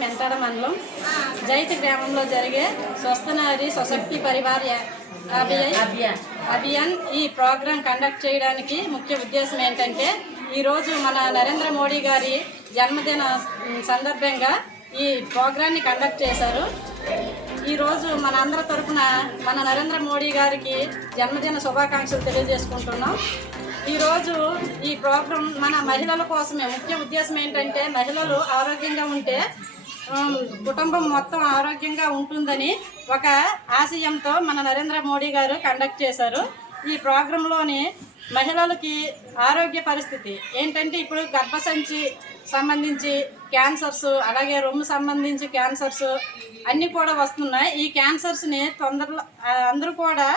మెంటాడ మండలం. జైతి గ్రామంలో జరిగే స్వస్థనారి సొసైటీ పరివార్ అభియాన్ ఈ ప్రోగ్రాం కండక్ట్ చేయడానికి ముఖ్య ఉద్దేశం ఏంటంటే ఈరోజు మన నరేంద్ర మోడీ గారి జన్మదిన సందర్భంగా ఈ ప్రోగ్రాన్ని కండక్ట్ చేశారు. ఈరోజు మన అందరి తరఫున మన నరేంద్ర మోడీ గారికి జన్మదిన శుభాకాంక్షలు తెలియజేసుకుంటున్నాం. ఈరోజు ఈ ప్రోగ్రాం మన మహిళల కోసమే ముఖ్య ఉద్దేశం ఏంటంటే మహిళలు ఆరోగ్యంగా ఉంటే కుటుంబం మొత్తం ఆరోగ్యంగా ఉంటుందని ఒక ఆశయంతో మన నరేంద్ర మోడీ గారు కండక్ట్ చేశారు. ఈ ప్రోగ్రాంలోని మహిళలకి ఆరోగ్య పరిస్థితి ఏంటంటే ఇప్పుడు గర్భసంచి సంబంధించి క్యాన్సర్స్ అలాగే రొమ్ము సంబంధించి క్యాన్సర్స్ అన్నీ కూడా వస్తున్నాయి. ఈ క్యాన్సర్స్ని తొందరలో అందరూ కూడా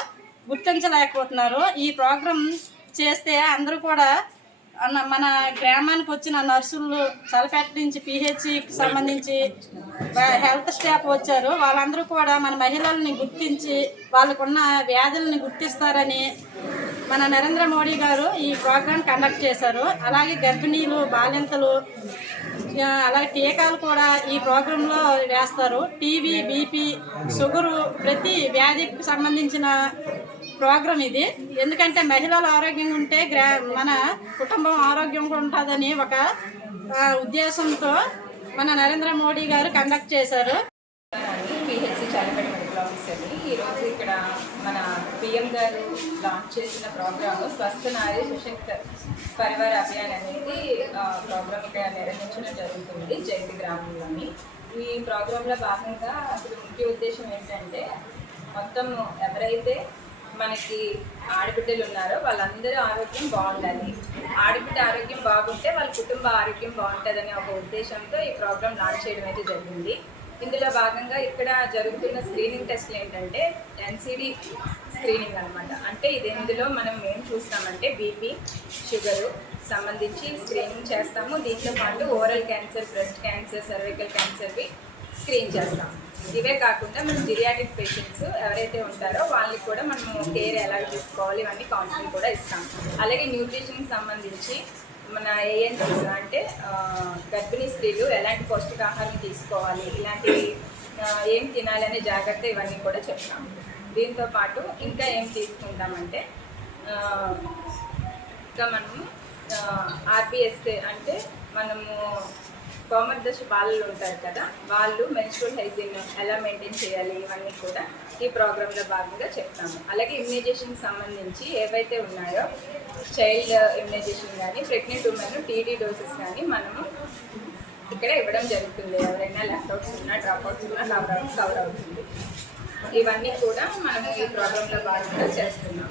గుర్తించలేకపోతున్నారు. ఈ ప్రోగ్రాం చేస్తే అందరూ కూడా మన గ్రామానికి వచ్చిన నర్సులు సల్ఫేట్ నుంచి పిహెచ్కి సంబంధించి హెల్త్ స్టాఫ్ వచ్చారు. వాళ్ళందరూ కూడా మన మహిళల్ని గుర్తించి వాళ్ళకున్న వ్యాధుల్ని గుర్తిస్తారని మన నరేంద్ర మోడీ గారు ఈ ప్రోగ్రాం కండక్ట్ చేశారు. అలాగే గర్భిణీలు బాలింతలు అలాగే టీకాలు కూడా ఈ ప్రోగ్రాంలో వేస్తారు. టీవీ బీపీ షుగరు ప్రతి వ్యాధికి సంబంధించిన ప్రోగ్రాం ఇది. ఎందుకంటే మహిళలు ఆరోగ్యంగా ఉంటే గ్రా మన కుటుంబం ఆరోగ్యంగా ఉంటుందని ఒక ఉద్దేశంతో మన నరేంద్ర మోడీ గారు కండక్ట్ చేశారు. ఆఫీస్ అండి ఈరోజు ఇక్కడ మన పిఎం గారు లాంచ్ చేసిన ప్రోగ్రాము స్వస్థ నారీ సుశక్త పరివార అభియాన్ అనేది ప్రోగ్రామ్ ఇక్కడ నిర్వహించడం జరుగుతుంది జైతి గ్రామంలోని. ఈ ప్రోగ్రాంలో భాగంగా అసలు ముఖ్య ఉద్దేశం ఏంటంటే మొత్తం ఎవరైతే మనకి ఆడబిడ్డలు ఉన్నారో వాళ్ళందరూ ఆరోగ్యం బాగుండాలి. ఆడబిడ్డ ఆరోగ్యం బాగుంటే వాళ్ళ కుటుంబ ఆరోగ్యం బాగుంటుందనే ఒక ఉద్దేశంతో ఈ ప్రోగ్రామ్ లాంచ్ చేయడం అయితే జరిగింది. ఇందులో భాగంగా ఇక్కడ జరుగుతున్న స్క్రీనింగ్ టెస్ట్లు ఏంటంటే ఎన్సిడి స్క్రీనింగ్ అనమాట అంటే ఇది ఇందులో మనం ఏం చూస్తామంటే బీపీ షుగరు సంబంధించి స్క్రీనింగ్ చేస్తాము. దీంతో పాటు oral cancer breast cancer cervical క్యాన్సర్వి screen చేస్తాం ఇవే కాకుండా మనం జిరియాటిక్ పేషెంట్స్ ఎవరైతే ఉంటారో వాళ్ళకి కూడా మనము కేర్ ఎలా తీసుకోవాలి ఇవన్నీ కౌన్సిలింగ్ కూడా ఇస్తాం అలాగే న్యూట్రిషన్కి సంబంధించి మన ఏఎన్సీస్ అంటే గర్భిణీ స్త్రీలు ఎలాంటి పౌష్టికాహారం తీసుకోవాలి ఇలాంటి ఏం తినాలనే జాగ్రత్త ఇవన్నీ కూడా చెప్తాము దీంతో పాటు ఇంకా ఏం తీసుకుంటామంటే ఇంకా మనము ఆర్బిఎస్కే అంటే మనము కోమర్దశ బాలలు ఉంటారు కదా వాళ్ళు మెన్స్ట్రల్ హైజీన్ ఎలా మెయింటైన్ చేయాలి ఇవన్నీ కూడా ఈ ప్రోగ్రాంలో భాగంగా చెప్తాము. అలాగే ఇమ్యునైజేషన్ సంబంధించి ఏవైతే ఉన్నాయో చైల్డ్ ఇమ్యునైజేషన్ కానీ ప్రెగ్నెంట్ ఉమెన్ టీడీ డోసెస్ కానీ మనము ఇక్కడ ఇవ్వడం జరుగుతుంది. ఎవరైనా ల్యాప్టాప్స్ ఉన్నా డ్రాప్అవుట్స్ ఉన్నా కవర్ అవుట్ కవర్ అవుతుంది ఇవన్నీ కూడా మనం ఈ ప్రోగ్రాంలో భాగంగా చేస్తున్నాం